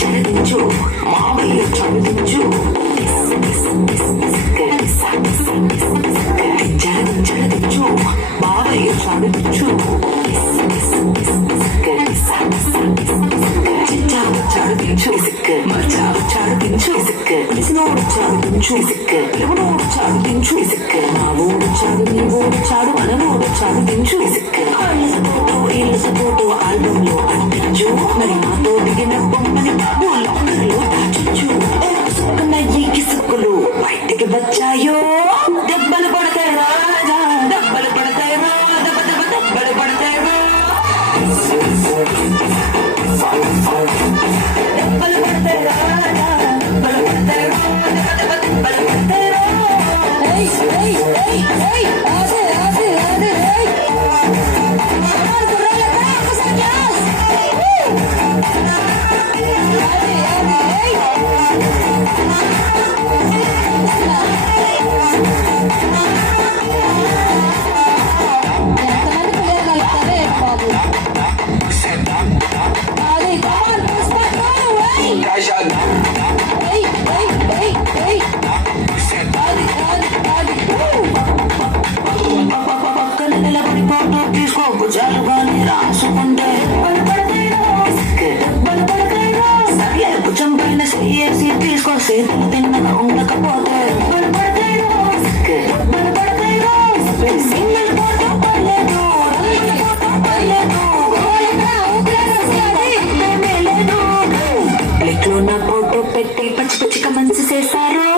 చదివించు మావయ్య చదివించు చదివించు మావయ్య చదివించు చిచ్చావు చదివించు మచావు చదివించు పిసినోడు చదివించు ఎవడోడు చదివించు మా ఊడు చాడు నీ ఊడు చాడు మనోడు చదివించు ఇల్లు సపోటు ఆల్బంలో అంటించు మరి నాతో దిగిన బొమ్మని బాబులో దాచొచ్చు సుక్కున్న ఈ కిసుక్కులు బయటికి వచ్చాయో దెబ్బలు పడతాయి రాజా దెబ్బలు పడతాయి రా దెబ్బ దెబ్బ దెబ్బలు పడతాయి రా దెబ్బలు పడతాయి రాజా దెబ్బలు పడతాయి రా దెబ్బ దెబ్బ దెబ్బలు పడతాయి రా తీసుకో సేతులు తిన్నగా ఉండకపోతే సింగిల్ ఫోటో పర్లేదు ప్లేట్లో నా ఫోటో పెట్టి పచ్చి పచ్చిగా మంచి చేశారు